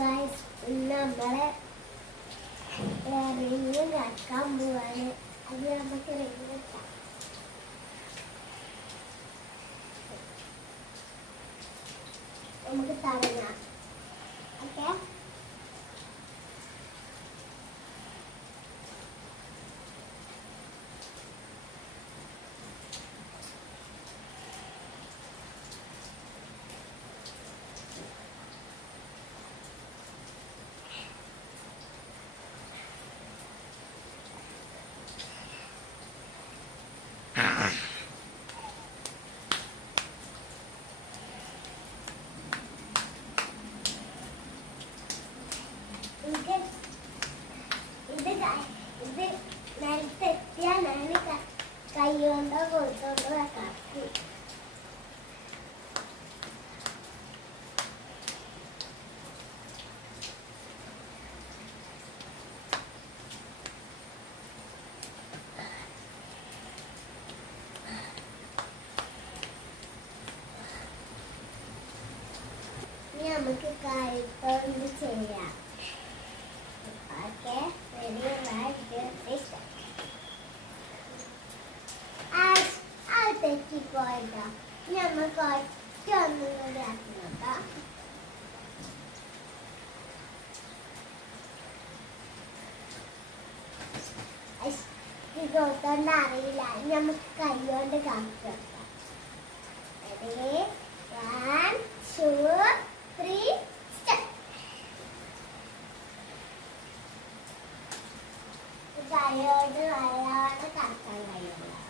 Guys നമ്മളെ ring കക്കാൻ പോവാണ്. അത് നമുക്ക് റിങ് വെക്കാം. നമുക്ക് തുടങ്ങാം. ഓക്കെ, ഇത് നിലത്തെത്തിയാൽ ഞാൻ കൈ കൊണ്ടോ കൊടുത്തോണ്ടോ കറക്കി. ഇനി നമുക്ക് കൈകൊണ്ട് ചെയ്യാം. Okay, ready, right, this തെറ്റിപ്പോയിട്ടോ. ഇനി നമുക്ക് ഒറ്റ ഒന്നും കൂടി ആക്കി നോക്കാം. ഇത് ഒത്തോണ്ട് അറിയില്ല. ഇനി നമുക്ക് കൈകൊണ്ട് കാണിച്ചു നോക്കാം. Ready, 1, 2, 3, start. കൈയോട് നല്ലോണം കറക്കാൻ കഴിയുള്ളൂ.